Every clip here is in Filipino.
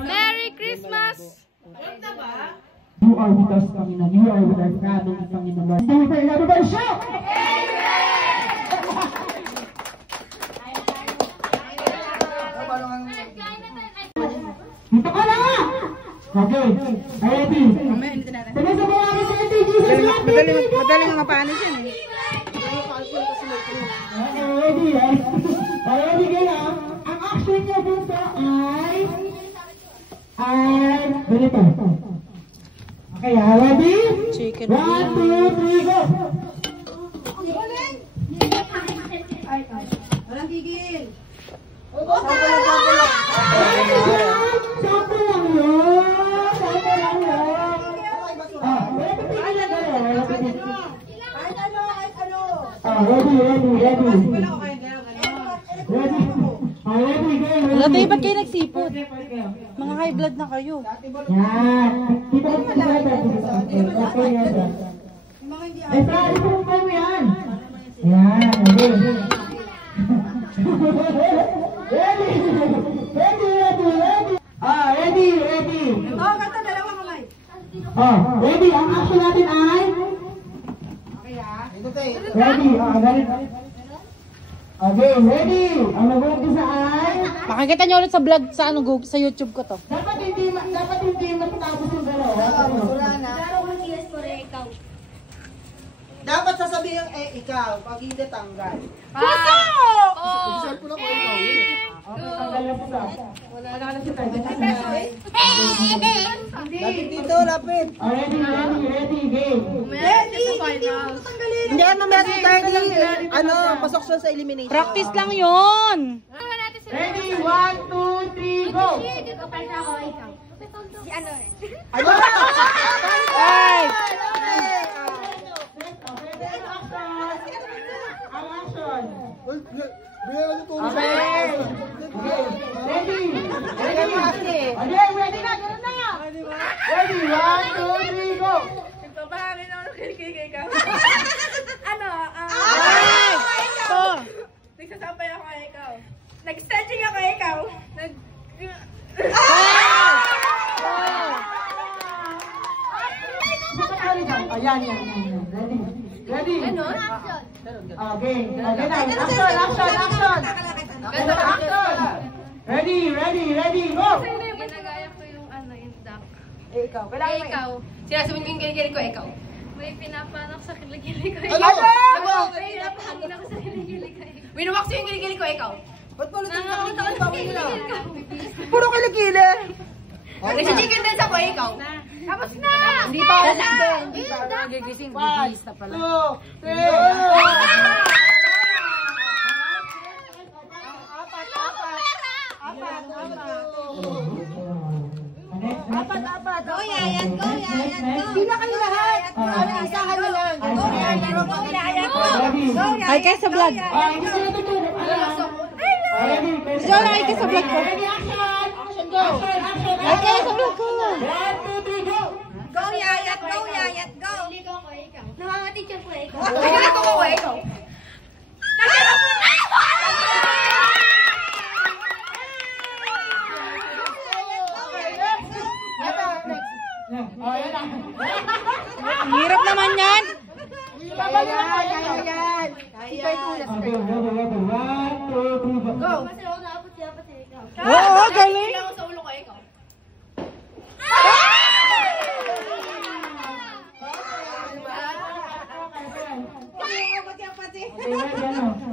Merry Christmas! You are with us, Panginoon. You are with our family, Panginoon. Do it for everybody, shout! Dito ka na nga! Okay. Ready? Sige sa mga amin sa Ready? Madaling nga paano siya eh. Okay, ready. Ready kayo. Ang action niya dito ay ganito. Okay, ready? 1, 2, 3, go! Walang tigil. Sampo lang yun! Sampo lang yun! Wala tayo, ba't kayo nagsipot? Mga high blood na kayo. Yan! Dito ka sa ay, saan ito mo kayo yan? Yan! Ready! Ready! Ready! Ready! Kanta dalawang kamay. Ready! Ang action natin ay ready! Okay, ready! Ang nag-umpisa ay Makikita nyo ulit sa vlog sa sa YouTube ko to. dapat hindi matapos yung dalawa. Dapat sasabihin ikaw, pag hindi tanggal. Puso! Okay, tanggal na po. Wala na si Lapit dito, lapit. Ready, game. Hindi meron tayo pasok siya sa elimination. Practice lang yun. Ready, 1, 2, 3, go! Si ano eh. Ay! Ang action. Okay. Ready. Ready na, ganun na nga. Ready, 1, 2, 3, go! Nagpapahangin ako ng kilikili ka. Ano? Nagsasampay ako kay ikaw. Nag-stretching ako kay ikaw. Ayan. Ready. Okay. Action. Ready, go! Ginagaya ko yung yung duck. Ikaw. Ikaw. Sinasabihin ko yung kilikili ko, ikaw. May pinapanak sa kilikili ko. May pinapahangin ako sa kilikili ko. Winawak yung kilikili ko, ikaw. Ba't mo lutin Nangangunta ko sa kilikili ko. Puro kilikili. Kasi chicken din sa ko, ikaw. Tapos na! Hindi pa nagigising. Bibihis na pala. 2, 3, Apat. Go, Yayat! Go! Hindi na kayo lahat. Isahan na lang. Go, Yayat! Go, Yayat! Ay, kayo sa vlog. Jola, ay kayo sa vlog ko. Action, go! Ay, kayo sa vlog ko. 1, 2, 3, go! Go, Yayat! Go, Yayat! Go! Nangangatityan ko, ikaw. Ito ko, ikaw. Ang hirap naman yan. Yan. Go! Oo, galing. Ako sa ulo ko, ikaw.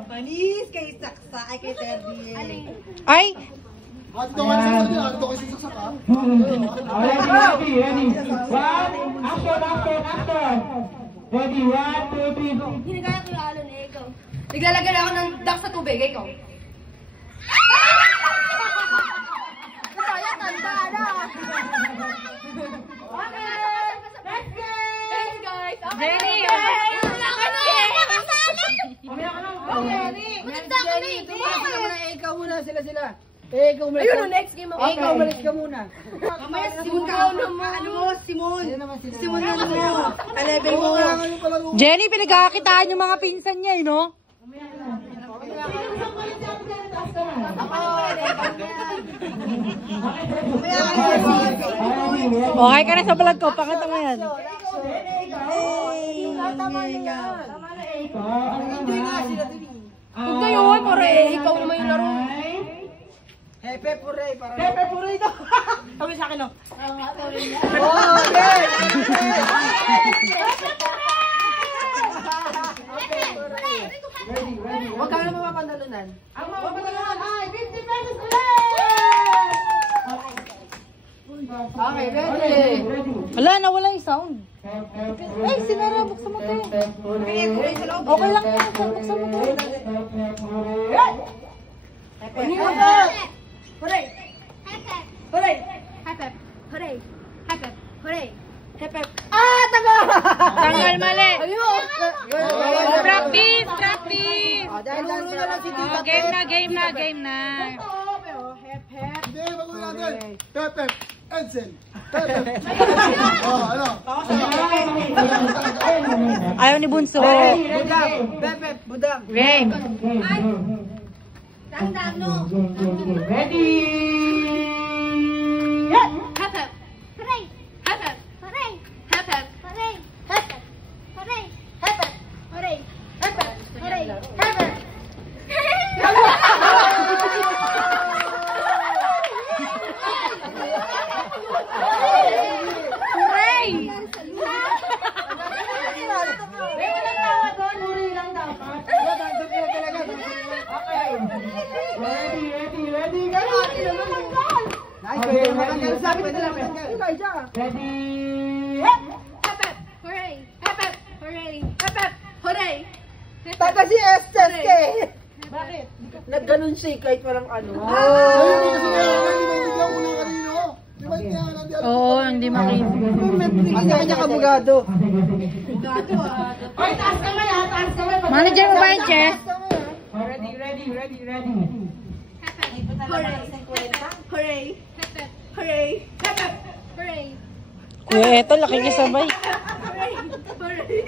Panis kay Saksa ay kay Terdy. Ay, Ready. 1, action. Ready, 1, 2, 3, go! Ginagaya ko yung alon, ikaw. Naglalagay ako ng duck sa tubig, ikaw. Jenny! Ikaw muna sila. Ikaw umalis. Ayun, next game ako. Ikaw umalis ka muna. Mamaya, Simon ka naman. Ano mo, Simon? Simon na mo. Kalebel mo. Jenny, pinagkakakitaan yung mga pinsan niya, no? Oh, hi ka na sa vlog ko. Pakita mo yan. Huwag na yun, pare. Ikaw naman yung laro. Hepe puray. Hepe puray daw. Sabi sa akin, no? Huwag ka na mapapandalunan. Ang mapapandalunan ay 50 pesos ulit! Okay, ready. Wala, nawala yung sound. Ay, sinara. Buksan mo to. Okay lang yan. Buksan mo to. Hooray! Hooray! Hepep! Hooray! Hepep! Hooray! Hepep! Ah! Tagal! Tanggal mali. Ayun! Practice! Practice! Game na. Hindi, bago natin. Pepep, Edsel. Pepep. Ano? Ayaw ni Bunso. Budang. Pepep, budang. Game. Tandaan, no? Ready? Hepep! Hooray! Hepep! Hooray! Hepep! Hooray! Hepep! Hooray! Hepep! Hooray! Hepep! Hooray! Hepep! Hooray! May walang tawa doon, huri lang dapat. Okay. Ready, Sabi ko nila, Ready? Hepep! Hooray! Hepep! Hooray! Hepep! Hooray! Tata si Esther K. Bakit? Nagganon siya kahit walang ano. Oo, hindi makita. Hindi kanya kabugado. Oy, taas kamay ha, taas kamay. Manager mo ba yung chess? Ready. Hooray! Hooray! Hepep! Hooray! Hepep! Hooray! Kuya, eto, laki niya sabay. Hooray! Hooray! Ready.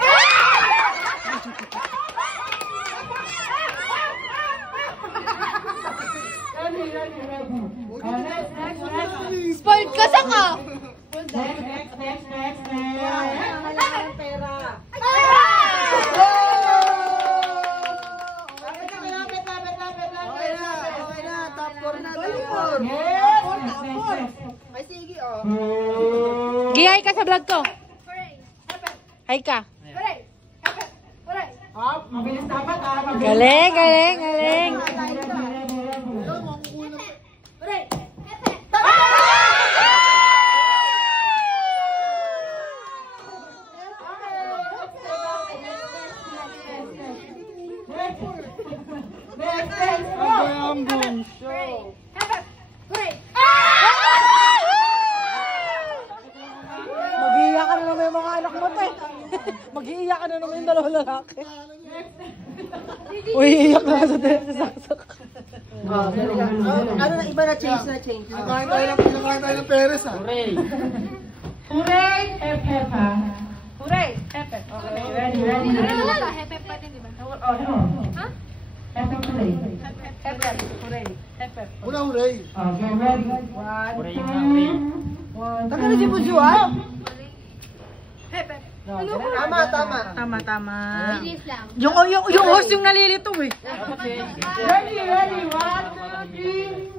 Spoiled ka sa ka! Next. Okay na. Top 4 na. Ay, sige, oh. Gihay ka sa vlog ko. Hooray! Hepep! Hi ka. Hooray! Hepep! Hooray! Mabilis dapat ha. Galing. Hooray! Hepep! Hooray! Hepep! Hooray! Mag-iiyak ka na naman yung mga anak mo, te. Mag-iiyak ka na naman yung dalawang lalaki. Uy, iiyak na sa saksak. Ano na, iba na change. Nakain tayo ng Perez ha. Hooray! Hep ha. Hooray! Hepep! Okay, ready. Wala, hepep pa din, di ba? Ha? Hep hooray. Hepep! Hooray! Hepep! Una hooray. Okay, ready. Taka na si Bunso, ha? Hepep! Tama. Bilis lang. Yung host yung nalilito eh. Ready. 1, 2, 3.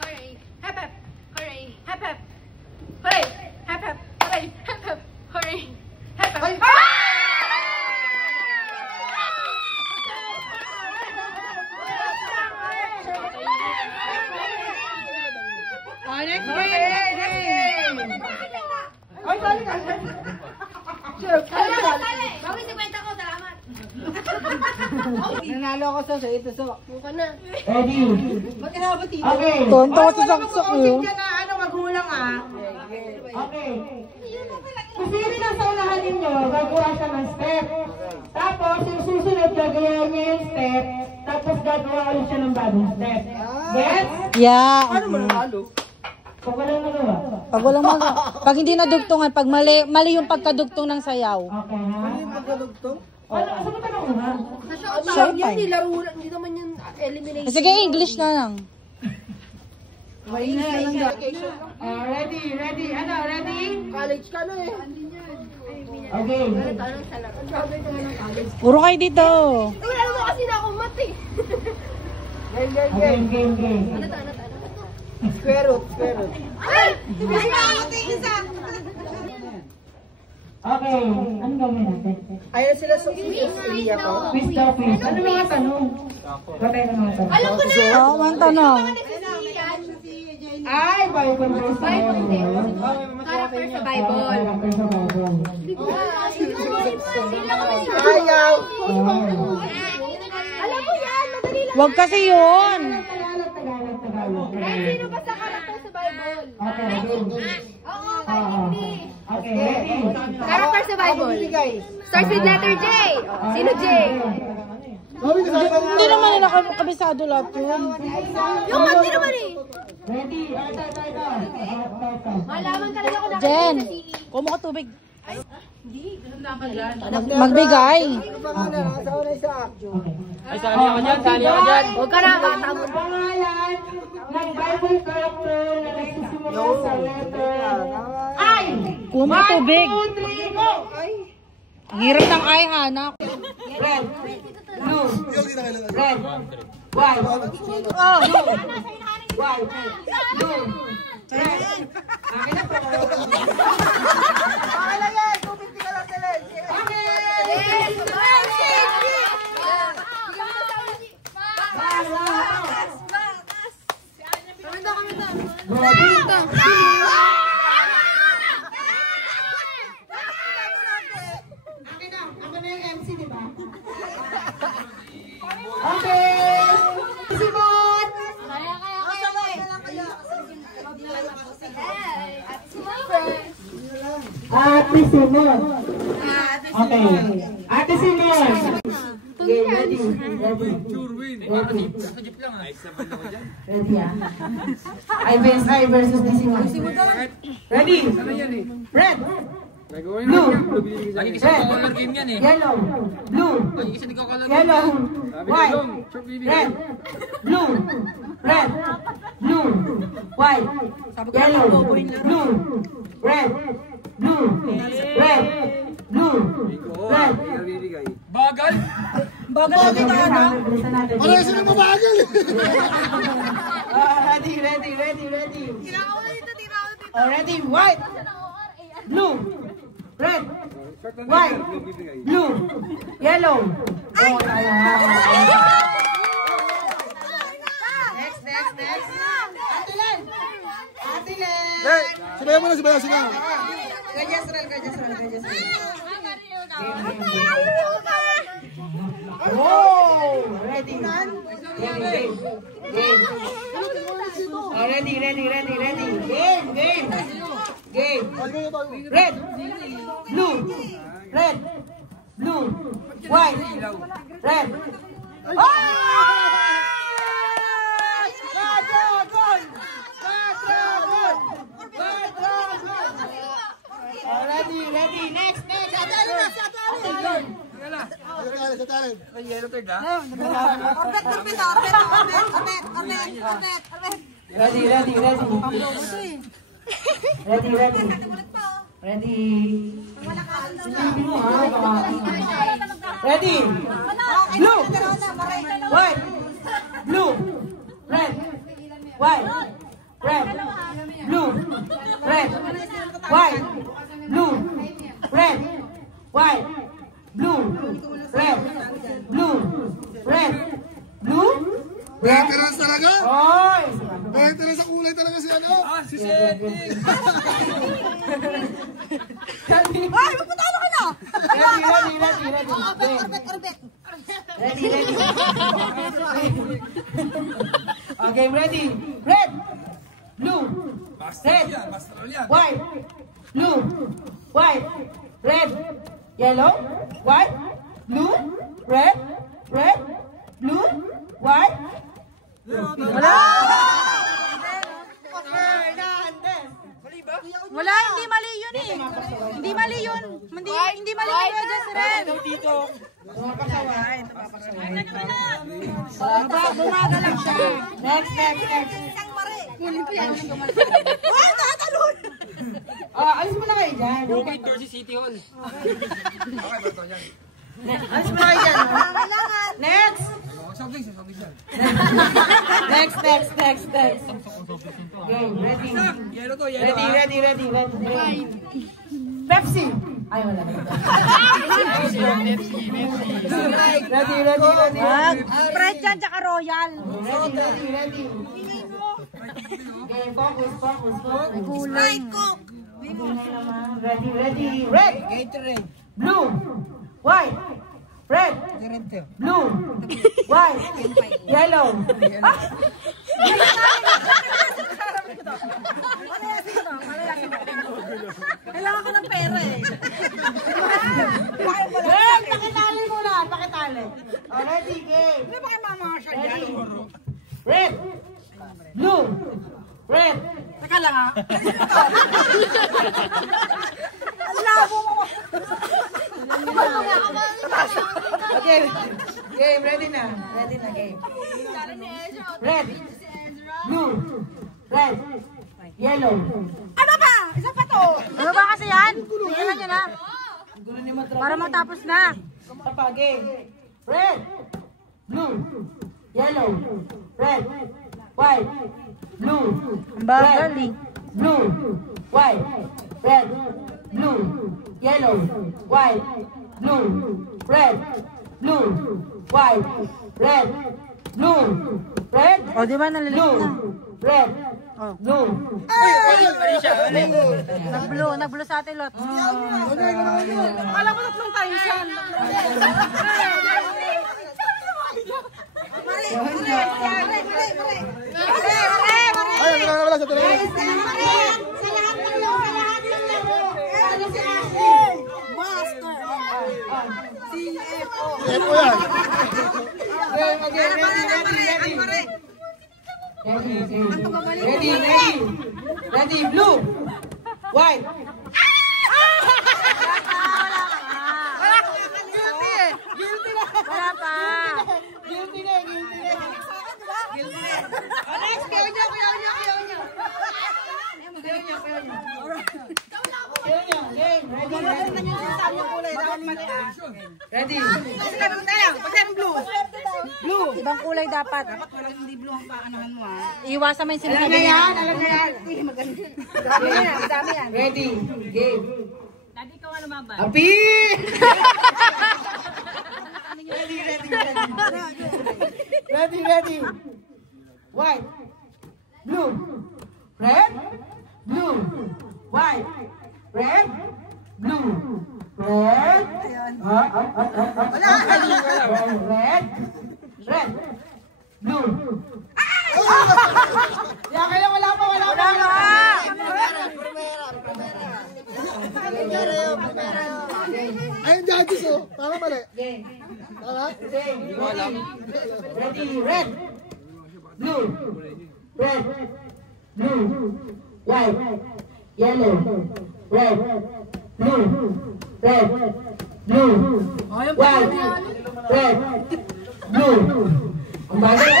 Hooray! Hepep! Hooray! Hepep! Hooray! Hepep! Hooray! Hepep! Hooray! Hepep! Next game. Ay, balik ka. Bawin si kwenta ko, salamat. Nanalo ako sa ito, so. Buka na. Ready. Ba't inabot dito? Okay. Tonto ko sa saksak yun. Magulang, ah. Okay. Kung sino na sa unahan ninyo, gagawa siya ng step. Tapos, yung susunod, gagawa niya yung step. Tapos, gagawa ulit siya ng bagong step. Yes? Yeah. Ano mo nanalo? Kung walang nagawa. Pag hindi nadugtungan, pag mali yung pagkadugtong ng sayaw. Okay, ha? Ano yung pagkalugtong? Ano? Asa ba tanong una? Tawag yan, nilaro lang. Hindi naman yung elimination. Sige, English na lang. Ready? Ano, ready? College ka na eh. Okay. Puro kayo dito. Wala naman kasi na akong mat eh. Game. Square root. Ay! Ay, nakakating isa! Okay, ano gawin natin? Ayun sila sa Australia ko. Quiz daw, quiz. Ano mga tanong? Bakit ang mga tanong? Alam ko na! Oo, man tanong. Ay, Bible verse. Character sa Bible. Character sa Bible. Ayaw. Alam ko yan! Madali lang. Wag kasi yun. Tagalog. Sino ba sa character sa Bible? Okay, ready? Oo, kahit hindi. Okay, ready? Character sa Bible. Starts with letter J. Sino J? Hindi naman nila kabisado lahat yun. Yung kasi naman eh. Ready? Ito. Malaman talaga ko Jen, kumo ka tubig. Magbigay. Sali ako dyan. Huwag ka na, bata mo. Pangalan ng Bible character na nagsisimula sa letter I. Kumo ka tubig. 1, 2, 3, go! Ang hirap ng ay, Hana. Red, blue, red, white, blue, red. Akin na po. Okay lang yan. Tupit ka lang sila. Ako na yung MC, di ba? Okay! Simon! Ate Simon. Okay. Ate Simon. Okay, ready. Ready I versus the Simon. Ready? Red. Blue. Red. Yellow. Blue. Yellow. White. Red. Blue. Red. Blue. White. Yellow. Blue. Red. Blue. Red. Blue. Red. Bagal? Bagal na kita, ano? Ano yung sila mabagal? Ready. Oh, ready. White. Blue. Red. White. Blue. Yellow. Oh, Next. Ate Len. Hey, sabayan mo na, sabayan. Gajas Rel. Oh, ready. Game. Oh, ready. Game. Red. Blue. White. Red. Ready. Next. Sa talent. Ready. Ready. Blue. White. Blue. Red. White. Blue. Red. White. Blue. Red. White. Blue. Red. Blue. Veterans talaga? Oy! Veterans sa kulay talaga si ano? Si Seti. Ay, magpatalo ka na! Ready. Okay, ready. Red. Blue. Red. White. Blue. White. Red. Yellow. White. Blue. Red. Blue. White. Wala, hindi mali yun eh. Hindi mali yun. Hindi mali yun, Jezreel. Bumaga lang siya. Next. Kunin ko yan. Alis mo na kayo dyan. Bukid Dorsey City Hall. Alis mo na kayo dyan. Next! Next. Okay, ready. Yellow to, yellow. Ready. Pepsi! Ay, wala na. Ready. Sprite yan, tsaka Royal. Ready. Okay, focus. Kulang. Ready. Red. Blue. White. Red. Blue. White. Yellow. Kailangan ko ng pera eh. Red, pakitali muna. Ready, game. Ready. Red. Blue. Red. Teka lang ha. Ang labo mo. Okay. Game, ready na. Game. Red. Blue. Red. Yellow. Ano ba? Isa pa to. Ano ba kasi yan? Tingnan nyo na. Para matapos na. Tapage. Red. Blue. Yellow. Red. White. Blue. Bagal eh. Blue. White. Red. Blue. Yellow. White. Blue. Red. Blue. White. Red. Blue. Red. O, di ba nalalit Blue. na? Red. Blue. Nag-blue sa atin, Lot. Akala ko tatlong times yan. Ay, wala sa tuloy. Epo yan. Ready, blue, white. Wala pa. Guilty na. Next, kuya nyo. Ready. Blue. Ibang kulay dapat. Hindi blue ang paanahan mo ha. Iwasan mo yung Alam sinasabi na niya. yan. Dami yan. Ready, game. Dati ka wala lumaban. Happy! Ready. White. Blue. Red. Blue. White. Red. Blue. Red. Red. Blue. Kaya wala pa. Ay, yung judges oh. Tama mali. Tama? Ready, red, blue, red, blue, white, yellow, red, blue, red, blue, white, red, blue. Ang bagal.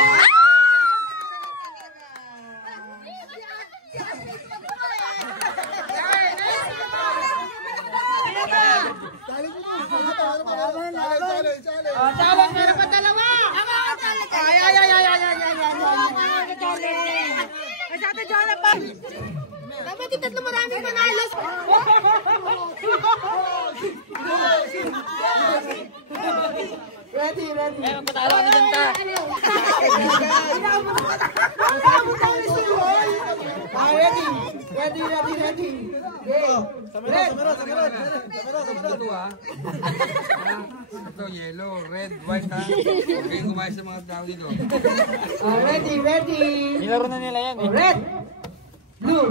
Challenge, meron pa dalawa! Dapat yung tatlo maraming manalo. Ready. Patalo na ganda. Ready. Red. Ito, yellow, red, white ha. Okay, kumain sa mga tao dito. Ready. Nilaro na nila yan Red. Blue.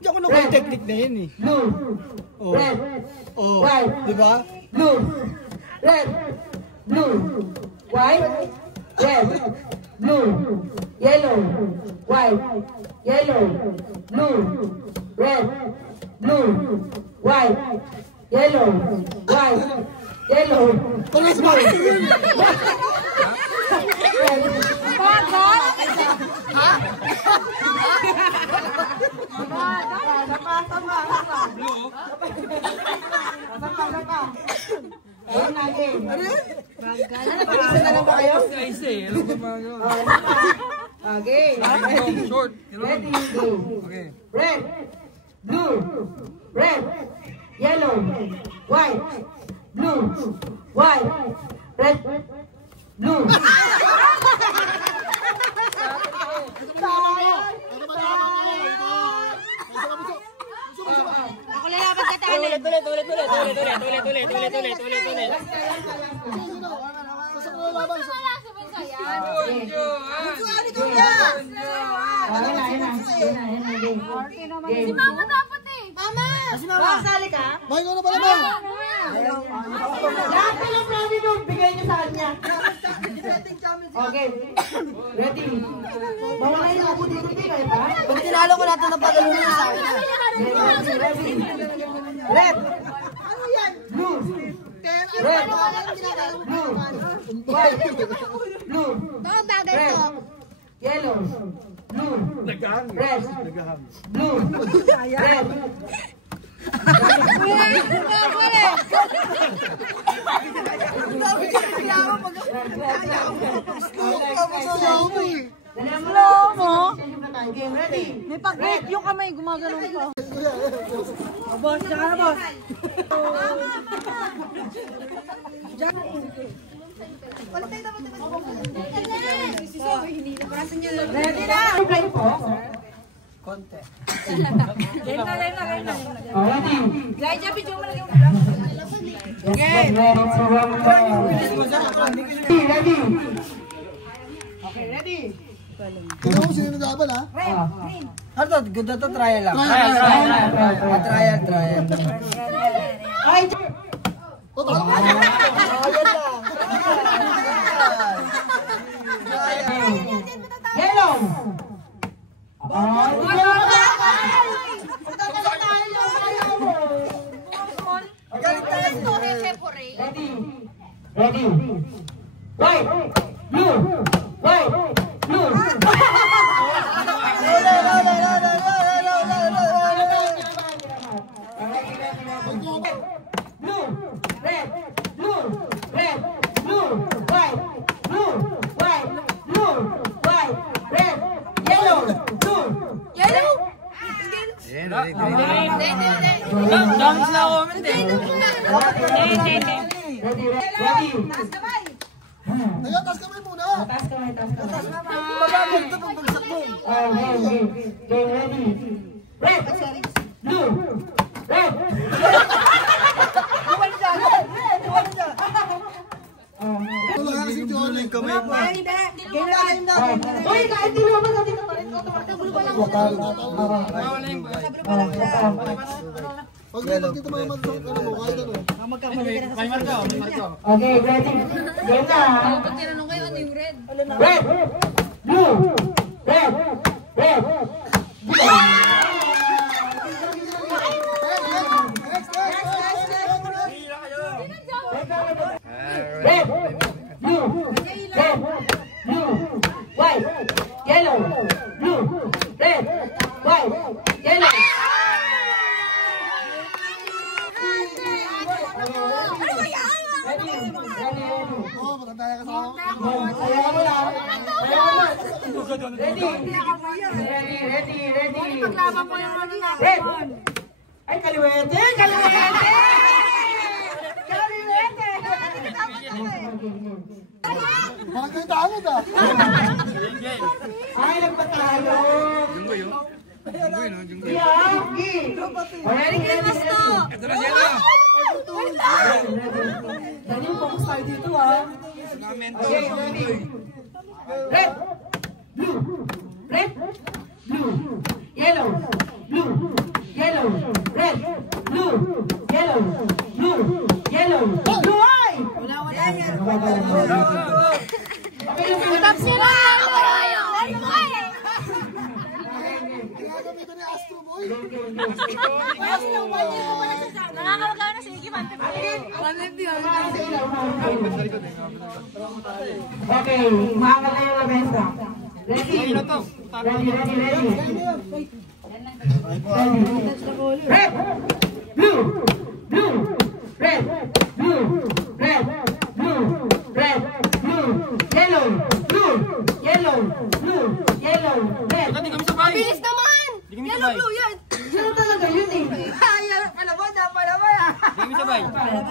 Hindi ako nung technique na yun eh. Blue. Red. Oh, White. di ba? Blue. Red. Blue. White. Red. Blue. Yellow. White. Yellow. Blue. Red. Blue. White. Yellow. White. Yellow. Tulis mo! Red. Blue. Ayun na, game. Isa na lang ba kayo? Ice eh. Alam ko pa ano. Okay. Short. Ready, go. Okay. Red, blue, red, yellow, white, blue, white, red, blue. Ako lalaban ka tayo. Tulit. Si Mama dapat eh. Mama! Sali ka? May ko na pala ba? Lahat ng namin yung bigay niyo sa kanya. Okay. Ready. Bawala yung ako dito kayo pa. Pag tinalo ko natin ng pagalunan sa akin. Ready. Red. Blue. Red. Blue. White. Blue. Red. Yellow. Blue. Red. Blue. Red. Game ready. May pag-break yung kamay, gumagano'n ko. Boss, tsaka na boss. Ready na. Play po. Game na. Ready. Guys, sabi mo lang yung... Ready. Okay, ready. Tingnan mo sino nag-aabal ha? Ano to? Good na to, trial lang. Trial. Ay, O, tama ka. yellow. Ready. White. Blue. White. Blue. Blue. Red. Blue. Red. Blue. White. Blue. White. Blue. White. Red. Yellow. Blue. Yellow? Dami sila ako. Ready. Ayan, taas kamay muna. Taas kamay. Mabagal ito pag bagsak mo. Okay, ready. Red. Blue. Red. Wala ka kasi tiyon eh. Kamay mo. Uy, kahit di naman natin ito pa rin. Pag dito mga mag-sort ka na mo, kahit ano. Okay, ready. Game na. Pag tinanong kayo, ano yung red? Red. Blue. Red. Red. Red. Blue. Red. Blue. White. Yellow. Blue. Red. White. Yellow. Oo, matandaya ka sa ako. Ready. Paglaban mo yung ano na. Red. Ay, kaliwete. Bakit kayo tangot ah? Ay, nagpatalo. Junggoy. Yaki. Merry Christmas to! Ito na siya. Dali, focus tayo dito ah. Okay, ready. Red. Blue. Red. Blue. Yellow. Blue. Yellow. Red. Blue. Yellow. Blue. Yellow. Blue. Ay! Tapos siya na! Ginagamit ni Astro Boy. Nakakawagawa na si Iggy Mante. Okay, umaangal na yung lamesa. Ready? Ready. red, blue, blue, red, blue, red, blue, red, blue, yellow, blue, yellow, blue, yellow, red. Bilis naman! Yellow, blue, yan! Ano talaga yun eh?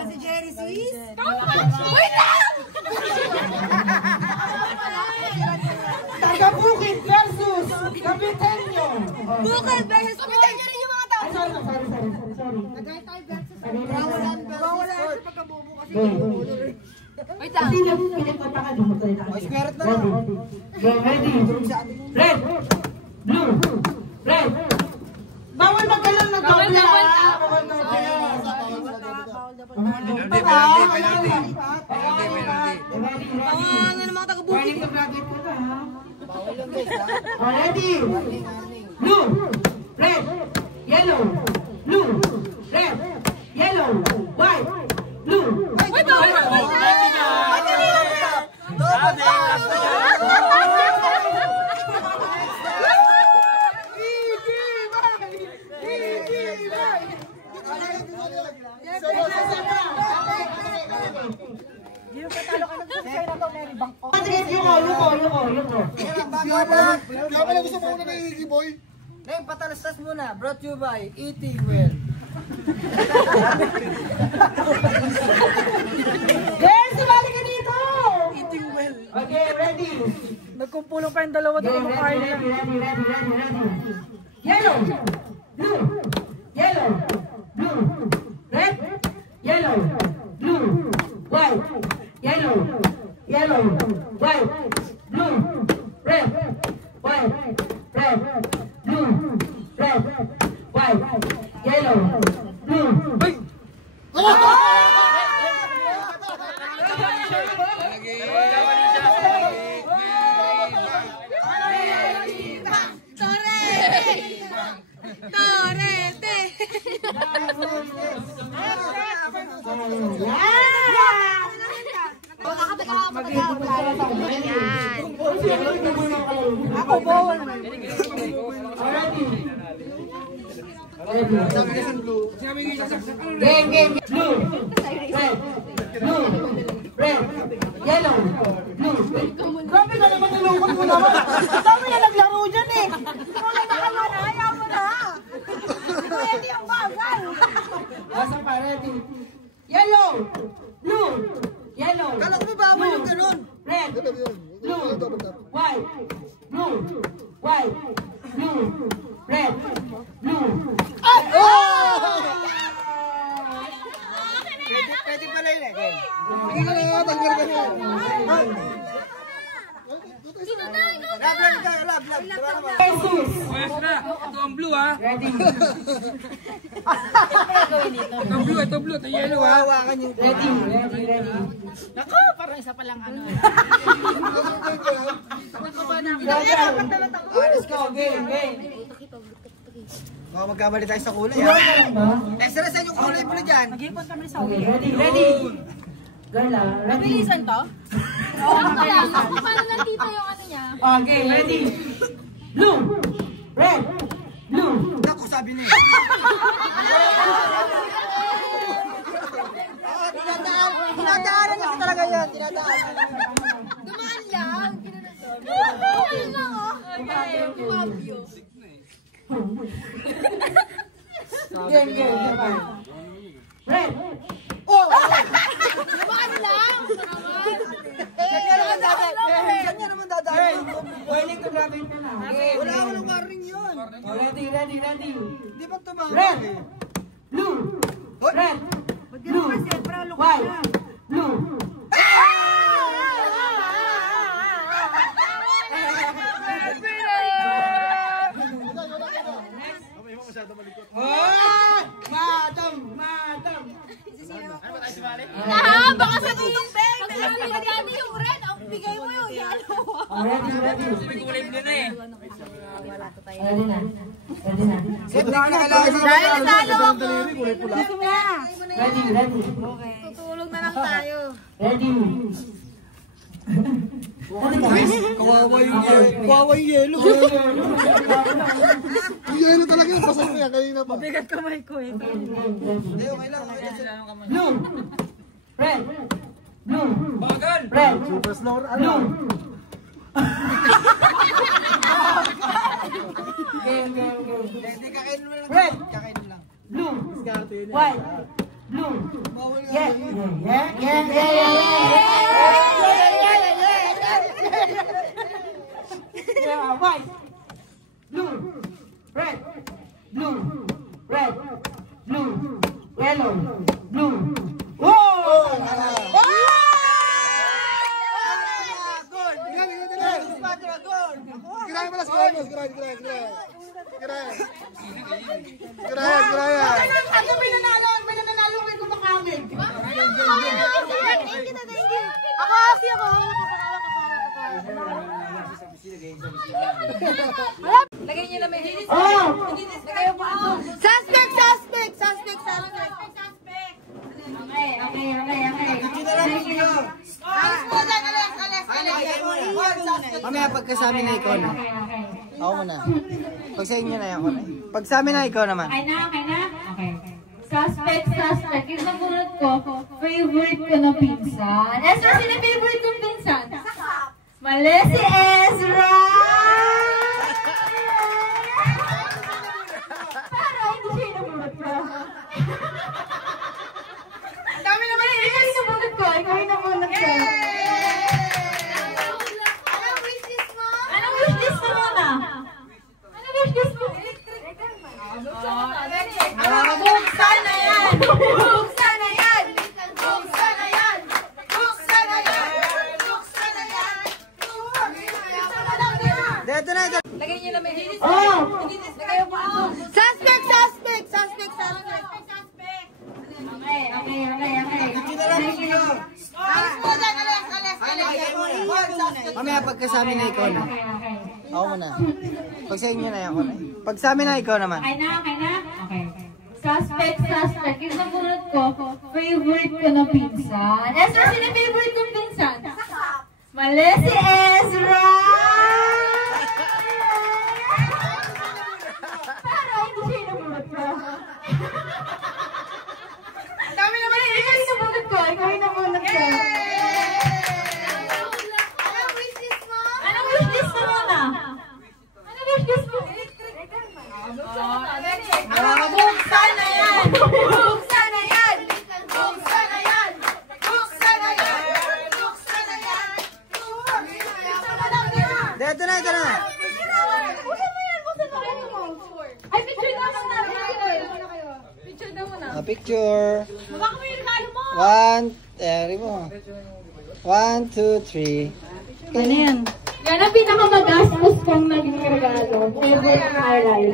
Si Jerry Swiss. Wait lang! Taga-Bukid versus Kapitenyo. Bukid versus Kumitan niya rin yung mga tao. Sorry. Wait lang. Sino pinagpatakan mo sa ito? Ready. Red. Blue. Red. Bawal magkaroon ng doble. Warning to graduate ko na ha. Ready. Blue. Red. Yellow. Blue. Red. Yellow. White. Blue. Wait lang! Yuko. Kaya pala gusto mo na kay Boy. Neng, patalastas muna. Brought to you by Eating Well. Yes, sumali ka dito! Eating Well. Okay, ready? Nagkumpulong pa yung dalawa doon kumakain nila. Ready. Yellow, blue, yellow, blue, red, yellow, blue, white, yellow, white, blue, red, white, red, blue, red, white, yellow, blue. Ako bawal. Game. Blue, red, yellow, blue. Grabe na naman nilukot mo naman. Dami na naglaro dyan eh. Wala na ka na, ayaw mo na. Pwede ang bagal. Basta pa, ready. Yellow, blue, yellow. Kala ko bawal yung ganun. Red, blue, white, blue, white, blue, red, blue. Ay! Pwede pala yun eh. Tanggal ka niya. Lab. Jesus. Maestra, ito ang blue ha. Ready. Ito blue, ito yellow ha. Hawakan yung Ready. Ako, parang isa pa lang ano. Let's go, game. Baka magkamali tayo sa kulay. Sino ka lang ba? Testa na sa yung kulay mo na dyan. Mag-ipon kami sa Okay, ready. Girl, ready. Bilisan to? Ako paano lang tita yung ano niya? Okay, ready. Blue, red, blue. Ako sabi niya. Tinadaanan niya talaga yan. Tinadaanan. Dumaan lang. Dumaan lang oh. Okay, kumabyo. Game. Red. Dumaan lang. Kanya naman dadaan. Willing to grab it na lang. Walang warning yun. Ready. Hindi ba tumama? Red, blue, red, blue, white, blue. Madam. Baka sabihin, pag sabi ka dati yung red, ang bigay mo yung yellow. Ready. Ready na. Dahil talo ako. Ready. Tutulog na lang tayo. Ready. Kawawa yung yelo. Ang yelo talaga. Nabuksan mo yan kanina pa. Mabigat kamay ko eh. Hindi, okay lang. Blue. Red. Blue. Bagal! Red. Super slow. Blue. Game. Hindi, kakainin mo lang. Red. Kakainin lang. Blue. White. Blue. Yeah. Yeah, white. Blue. Red. Blue. Red. Blue. Yellow. Blue. Whoa! Kirayan mo lang, kirayan. Ano may nanalo? May nanalo may kumakamit. Ako. Lagay niyo na may Oh! Suspect! Mamaya pagkasabi na ikaw na. Ako muna. Pag sa inyo na ako na. Pag sa amin na ikaw naman. Okay na? Okay. Suspect. Yung namunod ko, favorite ko na pinsan. Ezra, sino favorite kong pinsan? Mali si Ezra! Para hindi siya namunod ko. Ang dami naman eh. Ikaw yung namunod ko. Anong wishlist mo muna? Anong wishlist mo? Buksan na yan! Dito na. Lagay niyo na may Oh! Suspect! Mamaya pagkasabi na ikaw na. Ako muna. Pag sa inyo na ako na. Pag sa amin na ikaw naman. Okay na? Okay. Suspect. Yung namunod ko, favorite ko na pinsan. Ezra, sino favorite kong pinsan? Mali si Ezra! Para hindi siya namunod ko. Ang dami naman eh. Ikaw yung namunod ko. Anong wishlist mo muna? Anong wishlist mo? Buksan na yan! Dito na. Ay, picture na muna. Picture na muna. Picture. Baka mo yung regalo mo. 1, 2, 3. Yan ang pinakamagastos kong naging regalo. Favorite ng highlight.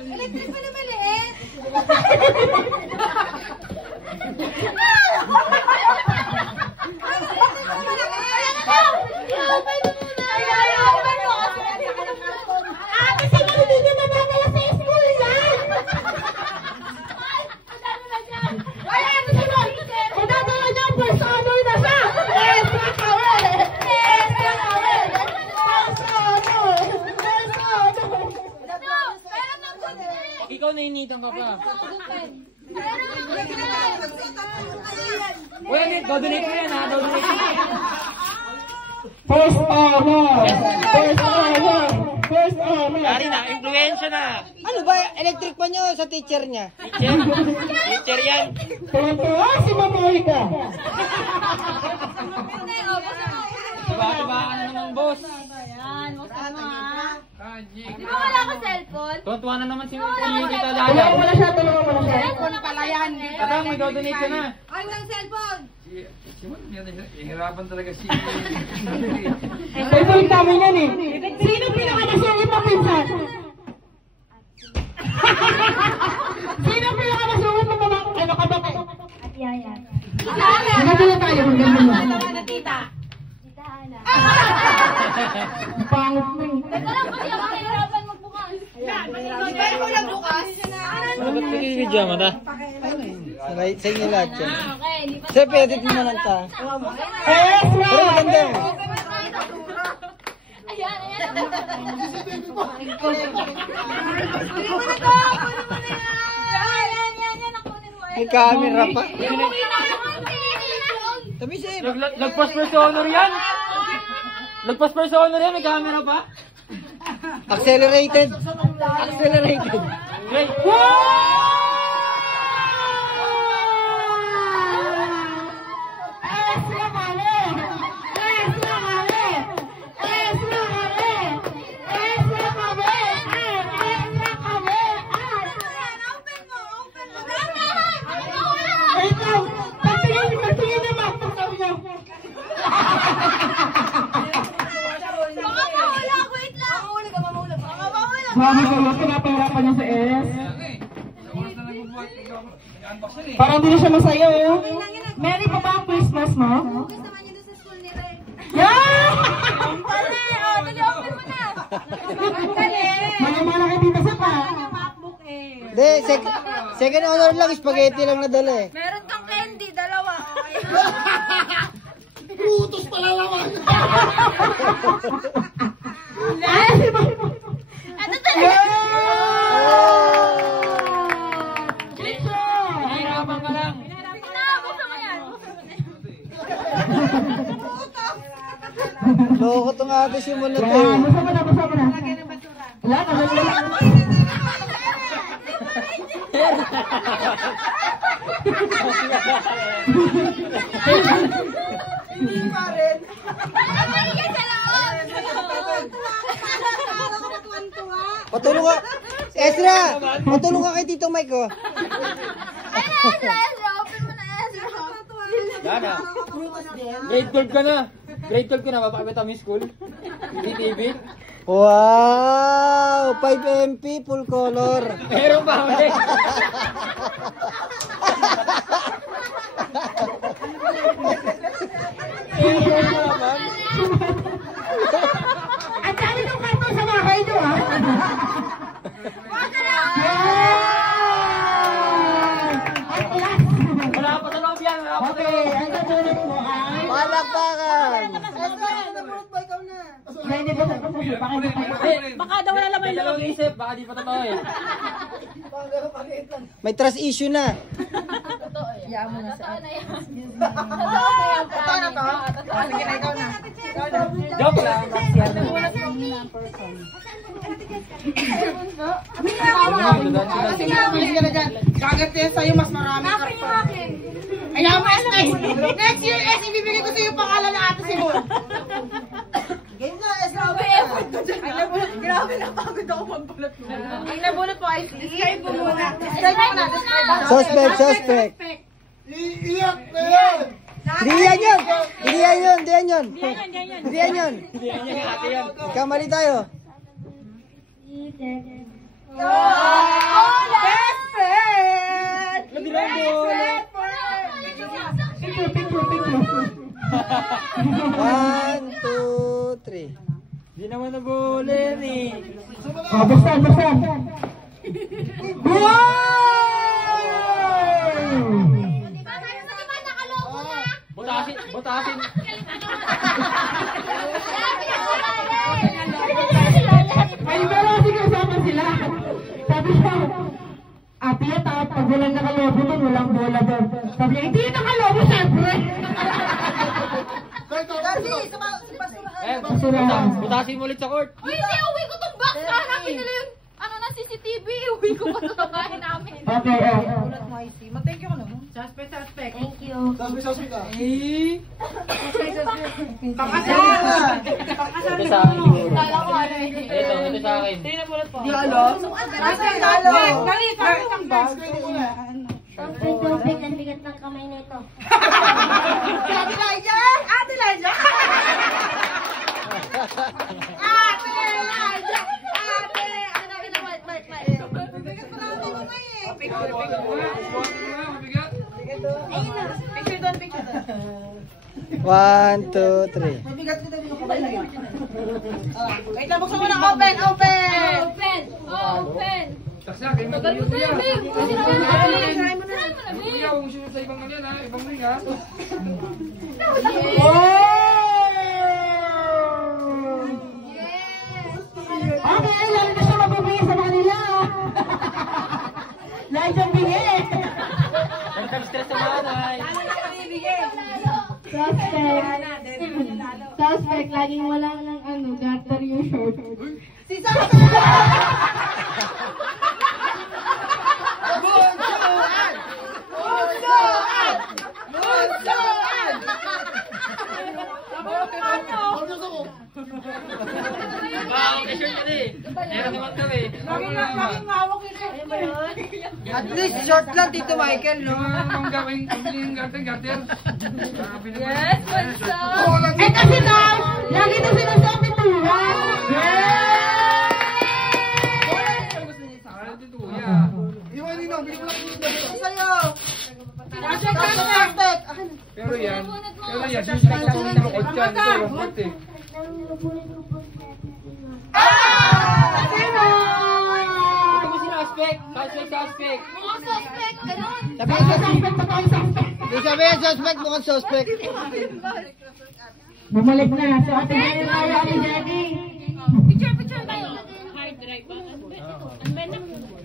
Electric pa na maliit. Ikaw nainitan ka pa. Uy, dodonate mo yan ha, dodonate mo yan. First honor! Dari na, influensya na. Ano ba? Electric pa nyo sa teacher niya? Teacher yan. Tuwa si Mamoyka. Diba-diba naman, boss. Ayan, buksan mo ha. Kaji. Di ba wala akong cellphone? Tuwa na naman si Tita Tulungan Dada. mo na siya. Cellphone pala yan. Tata, may dodonate ka na. Ay, ng cellphone. Hirapan talaga si... Favorite namin yan eh. Sino pinakamasungit na pinsan? Sino pinakamasungit na mga... Ano ka ba? At yaya. Maganda na tayo. Ano, tita? Pangit mo eh. Teka lang, kasi ako mahirapan magbukas. Mahirapan mo lang bukas. Ano ba't nagigidya mo ta? Sa inyo lahat yan. Okay. Siyempre, edit mo lang ta. Ezra! Pero maganda. Ayan. May camera pa. Tabi siya. Lagpas first honor yan. Lagpas first honor yan, may camera pa. Accelerated. Accelerated. Great. Mami ko yun, pinapahirapan niya sa S. Parang hindi na siya masaya, oh. Merry pa ba ang Christmas mo? Yeah! Mana-mana ka dito sa pa. Hindi, second honor lang, spaghetti lang nadala eh. Meron kang candy, dalawa. Putos pala naman. Nahirapan ka lang. Loko tong ate simulat eh. Yeah, basta mo na. Wala, Patulong ka. Ezra! Patulong ka kay Tito Mike oh. Yan ah. Grade 12 ka na. Grade 12 ka na, mapakabit ang school. TV. Wow! 5 MP, full color. Meron pa ulit. ang dami ng kanto sa bahay nyo, ha? Wala pa sa loob yan. Wala pa sa Okay, loob. ang katulad mo ay... Palakpakan! Hindi ba sa puso? Baka daw wala naman yung dalawang isip. Baka di pa totoo eh. May trust issue na. Joke lang. Kagat yan sa'yo, mas marami ka. Ayaw mo, next year, ibibigay ko sa'yo yung pangalan na Ate Simon. Game na, grabe na pagod ako magbulat mo. Ang nabulot mo ay describe mo muna. Suspect. Iiyak na yan. Hindi yan yun. Hindi yan yun. Hindi yan yung ate yan. Kamali tayo. Best friend! One, two, three. Hindi naman nabulin eh. Oh, basta. Wow! Butasin. Ay, pero kasi kasama sila. Sabi siya, ate, pag walang nakalobo doon, walang bola doon. Sabi niya, hindi nakalobo, syempre. Butasin mo ulit sa court. Uy, hindi, uwi ko itong box. Hanapin nila yung, CCTV. Uwi ko pa sa bahay namin. Okay, Thank you ka naman. Suspect. Thank you. Sabi ka. Ito sa akin. Kala ko ano eh. Ito sa akin. Di alam. Dali, parang isang box. Ang bigat ng kamay nito. Ate Liza! Ate Liza! One, two, three. Mabigat ko tayo yung kamay na yan. Wait lang, buksan mo na. Open! Open! Taksa, kayo mag-iyo kuya. Kuya, huwag sunod sa ibang ano yan ha. Ibang ring ha. Okay, lalo na siya mabibigay sa kanila. Lahat siyang bigay. Stress sa nanay. Suspect, laging wala ng ano, garter yung short. Si Sasa! Occasion ka eh. Meron naman kami. At least short lang, Tito Michael, no? Ang gawin, ang garter. Yes, what's up? Eh kasi daw, lagi na sinasabi tuwa. Pero yan, suspect ako ng nakakot dyan. Ito, report eh. Ito mo si suspect. Suspect. Mukhang suspect, gano'n. Sabihin, suspect, mukhang suspect. Bumalik na. So, ate Jenny tayo, ate Jenny. Picture tayo. Hard drive ba?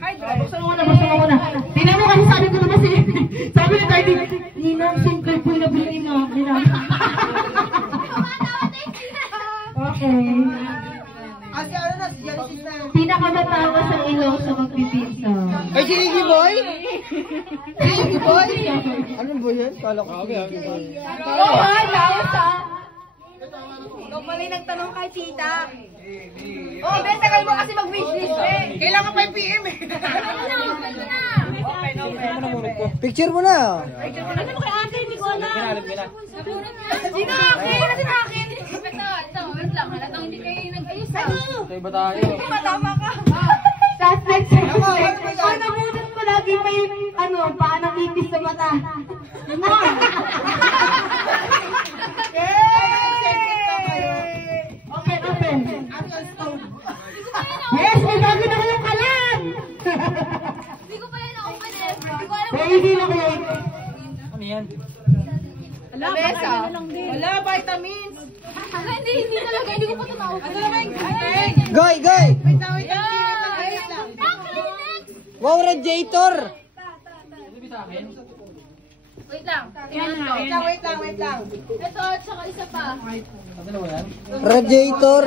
Hard drive. Buksan mo muna. Tingnan mo kasi sabi ko naman sabi ni Daddy, Ninang, simple po yung nabili mo. Okay. Ate, ano na? Genesis na. Pinakamatawa sa ilong sa magpipinsa. Ay, si Ricky Boy? Ricky Boy? Ano ba yan? Kala ko. Oo, tawa sa... Ikaw pala yung nagtanong kay tita. Oh, Ben, tagal mo kasi mag-wishlist eh. Kailangan pa yung PM eh. Picture mo na. Ano mo kay ate? Hindi ko alam. Pinalip na. Sino akin? Ano din akin? Ito, wait lang. Halatang hindi kayo nag-ayos ah. Sa iba tayo. Tama ka. Suspect. Pag namunan ko lagi pa yung, paa ng ipis sa mata. Okay, open. Yes, may bago na kayong kalan. Hindi ko pa yan open eh. Hindi ko alam. Baby na kayo. Ano yan? Lamesa. Wala, vitamins. Hindi talaga. Hindi ko pa ito na-open. Ano naman yung Goy, goy! Wait lang. Wait lang. Wow, radiator! Wait lang. Tingnan ko. Wait lang. Ito at saka isa pa. Ano ba yan? Radiator!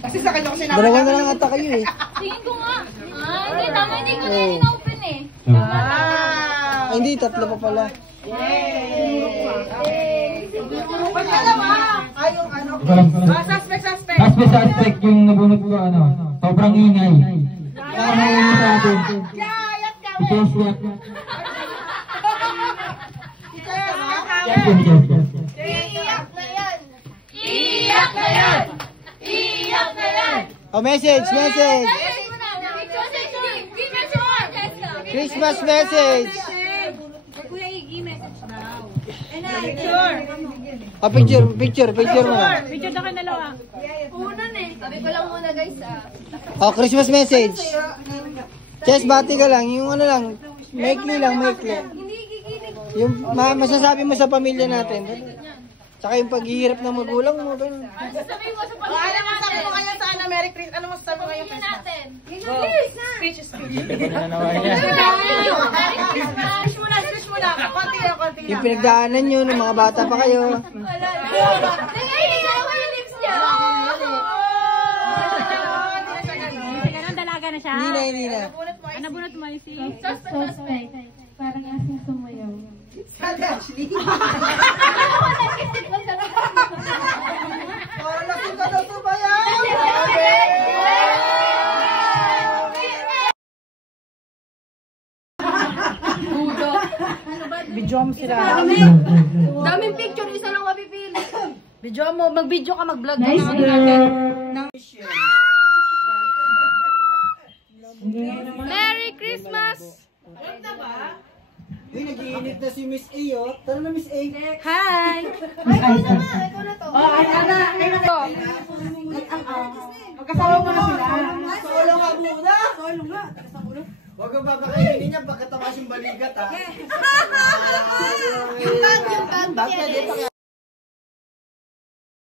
Kasi sa kanya ko sinabi. Dalawa na lang ata kayo eh. Tingin ko nga. Hindi tama. Hindi ko na yan open eh. Ay, hindi, tatlo pa pala. Ba't dalawa? Ay, yung ano. Suspect. Suspect yung nabunot ko sobrang ingay. Kaya ngayon sa atin. Yayat ka. Suspect. Yes. Iiyak na yan. Iiyak na yan. Iiyak na yan. Oh, message! Christmas message! Kuya Iggy, message daw. Oh, picture mo na. Unan eh. Sabi ko lang muna guys Oh, Christmas message. Chess, bati ka lang. Yung ano lang, maikli lang. Hindi gigilig. Yung masasabi mo sa pamilya natin. Tsaka yung paghihirap ng magulang mo. Ganun. Sabi mo sa Ano masasabi mo kayo sa Merry Christmas? Ano masasabi mo kayo Christmas? natin. Speech. Speech muna. Konti lang. Yung pinagdaanan nyo ng mga bata pa kayo. Nangayilaw ko yung lips niya. Hindi na. Suspect. Parang asing sumayaw. Parang napunta daw sa bayan. Video mo sila. Daming picture, isa lang mapipili. Video mo, mag-video ka, mag-vlog ka. Nice girl. Merry Christmas! Uy, nag-iinit na si Miss A, oh. Tara na, Miss A. Hi! Ikaw na to. Oh, ay na to. Magkasama mo na sila. Solo nga muna. Huwag kang papakainin niya, pagkatamas yung balikat, ha? Yung bag, Bakit?